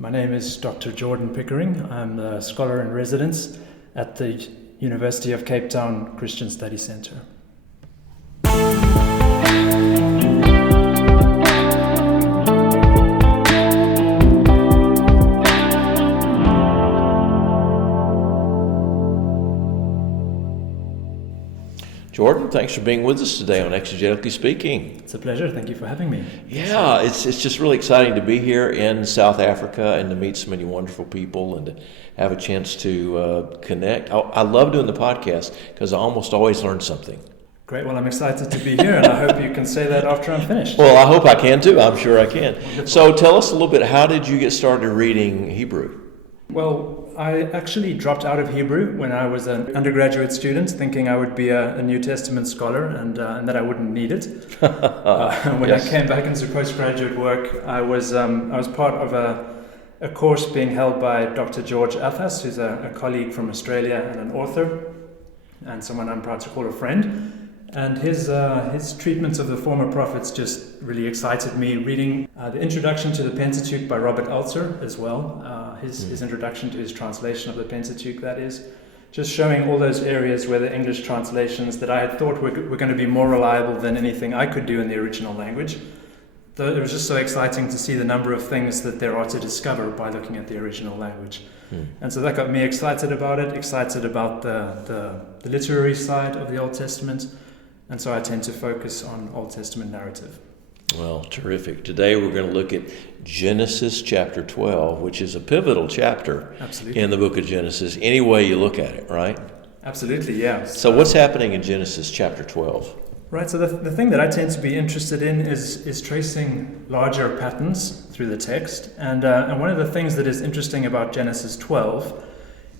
My name is Dr. Jordan Pickering. I'm a scholar in residence at the University of Cape Town Christian Study Centre. Jordan, thanks for being with us today on Exegetically Speaking. It's a pleasure. Thank you for having me. Yeah, it's just really exciting to be here in South Africa and to meet so many wonderful people and to have a chance to connect. I love doing the podcast because I almost always learn something. Great. Well, I'm excited to be here, and I hope you can say that after I'm finished. Well, I hope I can too. I'm sure I can. So tell us a little bit, how did you get started reading Hebrew? Well, I actually dropped out of Hebrew when I was an undergraduate student, thinking I would be a New Testament scholar and that I wouldn't need it. When Yes. I came back into postgraduate work, I was part of a course being held by Dr. George Athas, who's a colleague from Australia and an author, and someone I'm proud to call a friend. And his treatment of the former prophets just really excited me. Reading the introduction to the Pentateuch by Robert Alter as well, his introduction to his translation of the Pentateuch, that is, just showing all those areas where the English translations that I had thought were going to be more reliable than anything I could do in the original language. It was just so exciting to see the number of things that there are to discover by looking at the original language. And so that got me excited about the literary side of the Old Testament. And so I tend to focus on Old Testament narrative. Well, terrific. Today we're going to look at Genesis chapter 12, which is a pivotal chapter in the book of Genesis, any way you look at it, right? Absolutely, yeah. So what's happening in Genesis chapter 12? Right, so the thing that I tend to be interested in is tracing larger patterns through the text. And one of the things that is interesting about Genesis 12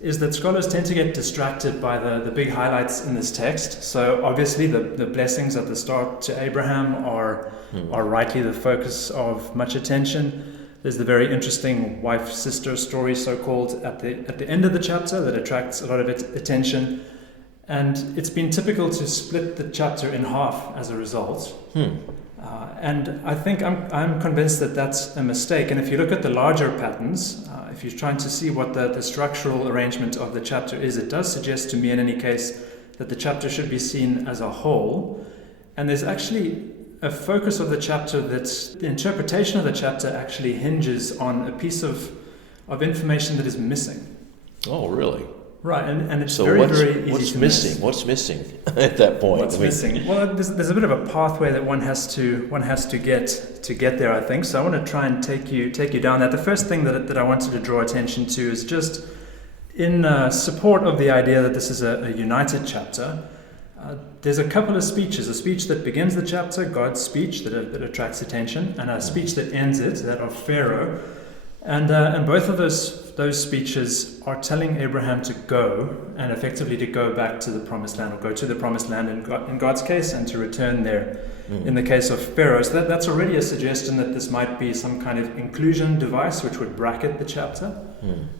is that scholars tend to get distracted by the big highlights in this text. So obviously the blessings at the start to Abraham are rightly the focus of much attention. There's the very interesting wife-sister story, so-called, at the end of the chapter that attracts a lot of attention. And it's been typical to split the chapter in half as a result. And I think I'm convinced that that's a mistake. And if you look at the larger patterns, if you're trying to see what the structural arrangement of the chapter is, it does suggest to me in any case that the chapter should be seen as a whole. And there's actually a focus of the chapter that the interpretation of the chapter actually hinges on a piece of information that is missing. Oh, really? Right, and it's so very easy what's to missing? miss. What's missing at that point? What's missing? Well, there's a bit of a pathway that one has to get there, I think. So I want to try and take you down that. The first thing that I wanted to draw attention to is just in support of the idea that this is a united chapter. There's a couple of speeches: a speech that begins the chapter, God's speech that attracts attention, and a speech that ends it, that of Pharaoh. And both of those speeches are telling Abraham to go, and effectively to go back to the promised land, or go to the promised land in God's case, and to return there in the case of Pharaoh. So that's already a suggestion that this might be some kind of inclusion device which would bracket the chapter,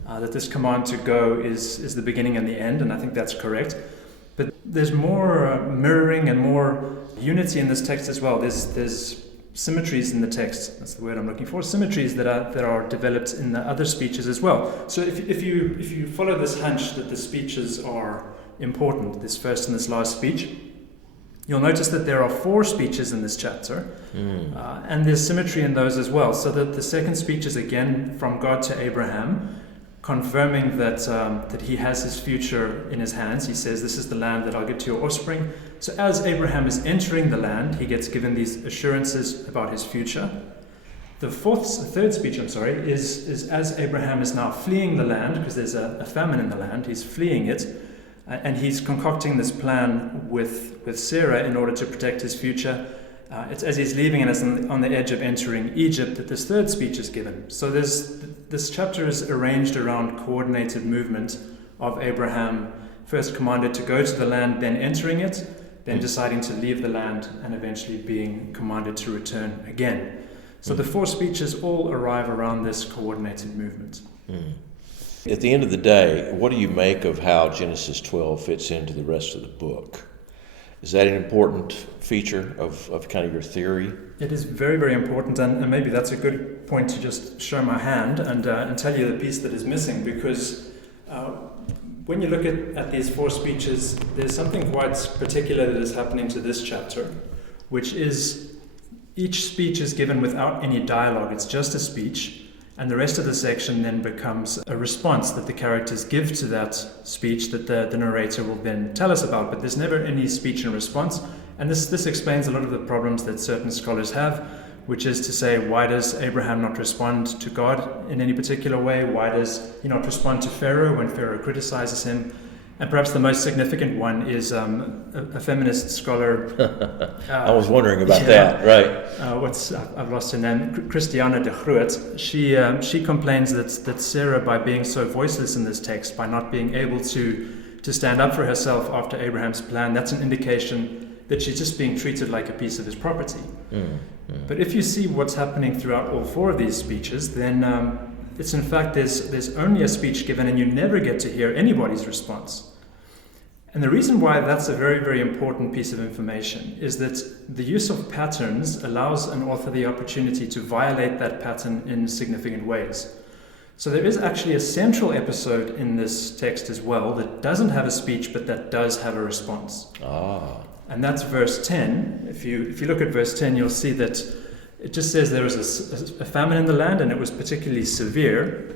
that this command to go is the beginning and the end, and I think that's correct. But there's more mirroring and more unity in this text as well. There's symmetries in the text, that's the word I'm looking for, symmetries that are developed in the other speeches as well. So if you follow this hunch that the speeches are important, this first and this last speech, you'll notice that there are 4 speeches in this chapter, and there's symmetry in those as well. So that the second speech is again from God to Abraham, confirming that he has his future in his hands. He says, "This is the land that I'll give to your offspring." So as Abraham is entering the land, he gets given these assurances about his future. The third speech, is as Abraham is now fleeing the land, because there's a famine in the land, he's fleeing it, and he's concocting this plan with Sarah in order to protect his future. It's as he's leaving and is on the edge of entering Egypt that this third speech is given. So this chapter is arranged around coordinated movement of Abraham, first commanded to go to the land, then entering it, then deciding to leave the land, and eventually being commanded to return again. So the 4 speeches all arrive around this coordinated movement. At the end of the day, what do you make of how Genesis 12 fits into the rest of the book? Is that an important feature of kind of your theory? It is very, very important, and maybe that's a good point to just show my hand and tell you the piece that is missing, because when you look at these four speeches, there's something quite particular that is happening to this chapter, which is each speech is given without any dialogue. It's just a speech, and the rest of the section then becomes a response that the characters give to that speech that the narrator will then tell us about, but there's never any speech and response. And this explains a lot of the problems that certain scholars have, which is to say, why does Abraham not respond to God in any particular way? Why does he not respond to Pharaoh when Pharaoh criticizes him? And perhaps the most significant one is a feminist scholar. I was wondering about that, right? I've lost her name, Christiana de Groot. She complains that Sarah, by being so voiceless in this text, by not being able to stand up for herself after Abraham's plan, that's an indication that she's just being treated like a piece of his property. But if you see what's happening throughout all four of these speeches, then it's in fact there's only a speech given, and you never get to hear anybody's response. And the reason why that's a very, very important piece of information is that the use of patterns allows an author the opportunity to violate that pattern in significant ways. So there is actually a central episode in this text as well that doesn't have a speech, but that does have a response. And that's verse 10. If you look at verse 10, you'll see that it just says there was a famine in the land, and it was particularly severe.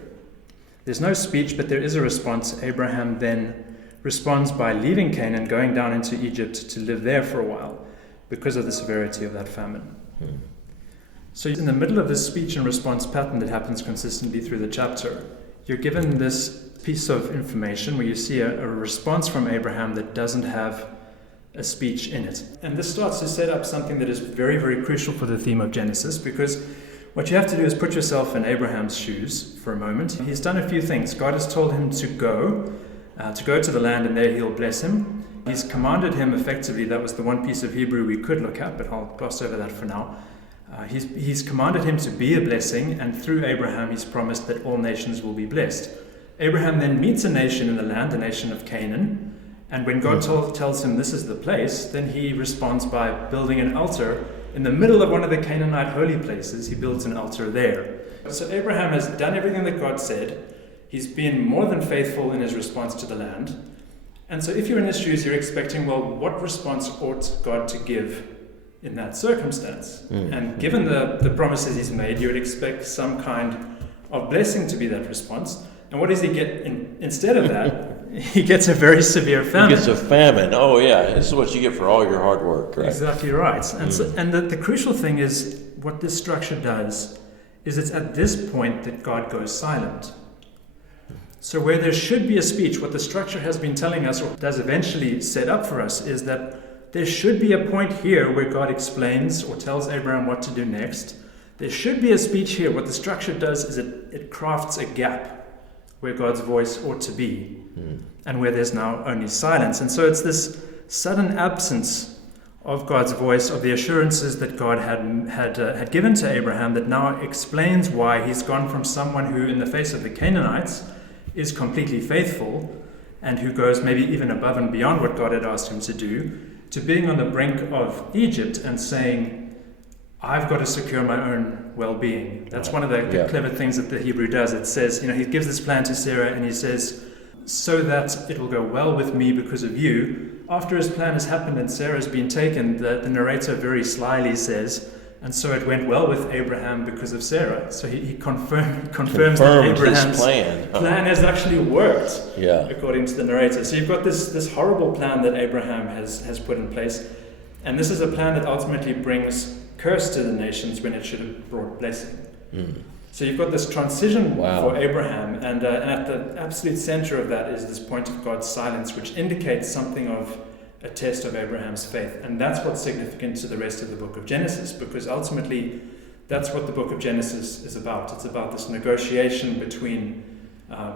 There's no speech, but there is a response. Abraham then responds by leaving Canaan, going down into Egypt to live there for a while because of the severity of that famine. So in the middle of this speech and response pattern that happens consistently through the chapter, you're given this piece of information where you see a response from Abraham that doesn't have a speech in it. And this starts to set up something that is very, very crucial for the theme of Genesis, because what you have to do is put yourself in Abraham's shoes for a moment. He's done a few things. God has told him to go to the land, and there he'll bless him. He's commanded him effectively, that was the one piece of Hebrew we could look at, but I'll gloss over that for now. He's commanded him to be a blessing, and through Abraham he's promised that all nations will be blessed. Abraham then meets a nation in the land, the nation of Canaan, and when God tells him this is the place, then he responds by building an altar in the middle of one of the Canaanite holy places. He builds an altar there. So Abraham has done everything that God said. He's been more than faithful in his response to the land. And so if you're in his shoes, you're expecting, well, what response ought God to give in that circumstance? And given the promises he's made, you would expect some kind of blessing to be that response. And what does he get instead of that? He gets a very severe famine. He gets a famine. Oh, yeah. This is what you get for all your hard work, right? Exactly right. And the crucial thing is, what this structure does is it's at this point that God goes silent. So where there should be a speech, what the structure has been telling us, or does eventually set up for us, is that there should be a point here where God explains or tells Abraham what to do next. There should be a speech here. What the structure does is it crafts a gap where God's voice ought to be, and where there's now only silence. And so it's this sudden absence of God's voice, of the assurances that God had given to Abraham, that now explains why he's gone from someone who, in the face of the Canaanites, is completely faithful, and who goes maybe even above and beyond what God had asked him to do, to being on the brink of Egypt and saying, I've got to secure my own well-being. That's one of the clever things that the Hebrew does. It says, he gives this plan to Sarah, and he says, so that it will go well with me because of you. After his plan has happened and Sarah's been taken, the narrator very slyly says, and so it went well with Abraham because of Sarah. So he confirms that Abraham's plan has actually worked, according to the narrator. So you've got this horrible plan that Abraham has put in place, and this is a plan that ultimately brings curse to the nations when it should have brought blessing. So you've got this transition for Abraham, and at the absolute center of that is this point of God's silence, which indicates something of a test of Abraham's faith. And that's what's significant to the rest of the book of Genesis, because ultimately that's what the book of Genesis is about. It's about this negotiation between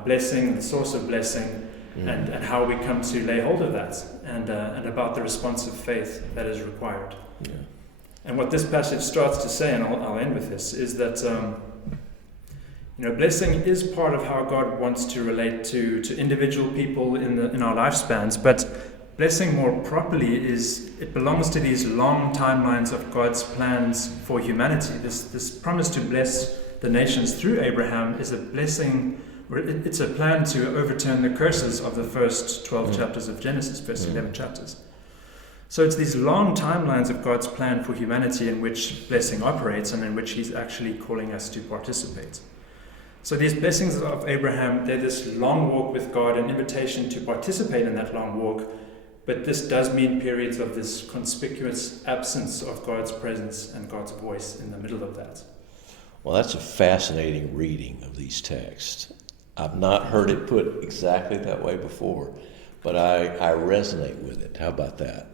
blessing, the source of blessing, and how we come to lay hold of that, and about the response of faith that is required. And what this passage starts to say, and I'll end with this, is that blessing is part of how God wants to relate to individual people in our lifespans, but blessing more properly it belongs to these long timelines of God's plans for humanity. This promise to bless the nations through Abraham is a blessing. It's a plan to overturn the curses of the first 12 chapters of Genesis, first 11 chapters. So it's these long timelines of God's plan for humanity in which blessing operates and in which he's actually calling us to participate. So these blessings of Abraham, they're this long walk with God, an invitation to participate in that long walk, but this does mean periods of this conspicuous absence of God's presence and God's voice in the middle of that. Well, that's a fascinating reading of these texts. I've not heard it put exactly that way before, but I resonate with it. How about that?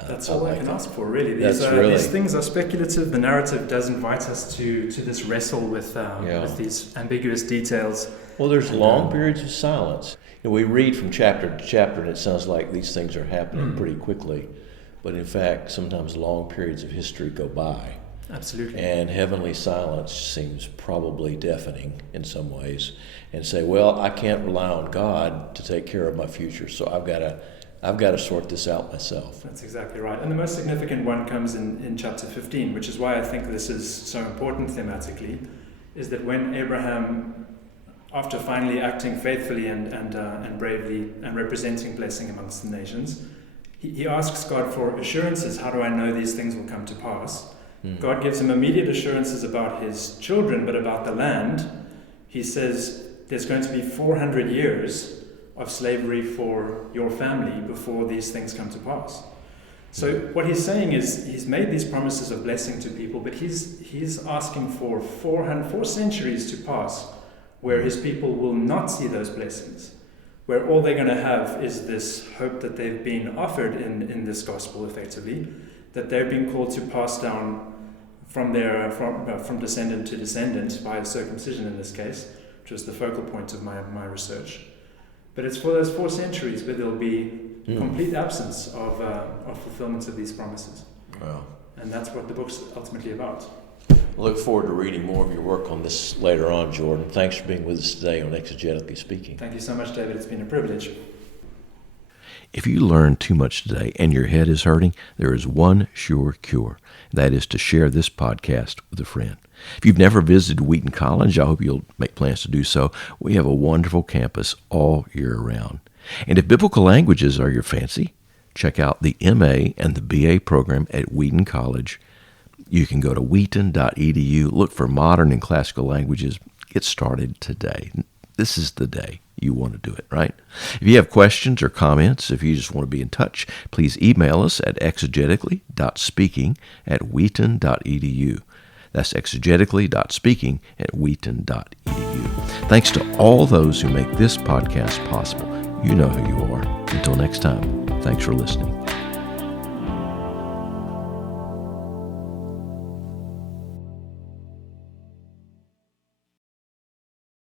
That's all I can ask for, really. These things are speculative. The narrative does invite us to this wrestle with these ambiguous details. Well, there's long periods of silence. We read from chapter to chapter, and it sounds like these things are happening pretty quickly. But in fact, sometimes long periods of history go by. Absolutely. And heavenly silence seems probably deafening in some ways. And say, well, I can't rely on God to take care of my future, so I've got to sort this out myself. That's exactly right. And the most significant one comes in chapter 15, which is why I think this is so important thematically, is that when Abraham, after finally acting faithfully and bravely and representing blessing amongst the nations, he asks God for assurances. How do I know these things will come to pass? God gives him immediate assurances about his children, but about the land, he says there's going to be 400 years of slavery for your family before these things come to pass. So what he's saying is he's made these promises of blessing to people, but he's asking for 4 centuries to pass where his people will not see those blessings, where all they're going to have is this hope that they've been offered in this gospel, effectively, that they're being called to pass down from descendant to descendant via circumcision in this case, which was the focal point of my research. But it's for those 4 centuries where there'll be complete absence of fulfillment of these promises. Wow. And that's what the book's ultimately about. I look forward to reading more of your work on this later on, Jordan. Thanks for being with us today on Exegetically Speaking. Thank you so much, David. It's been a privilege. If you learned too much today and your head is hurting, there is one sure cure. That is to share this podcast with a friend. If you've never visited Wheaton College, I hope you'll make plans to do so. We have a wonderful campus all year round. And if biblical languages are your fancy, check out the MA and the BA program at Wheaton College. You can go to wheaton.edu, look for modern and classical languages. Get started today. This is the day you want to do it, right? If you have questions or comments, if you just want to be in touch, please email us at exegetically.speaking@wheaton.edu. That's exegetically.speaking@wheaton.edu. Thanks to all those who make this podcast possible. You know who you are. Until next time, thanks for listening.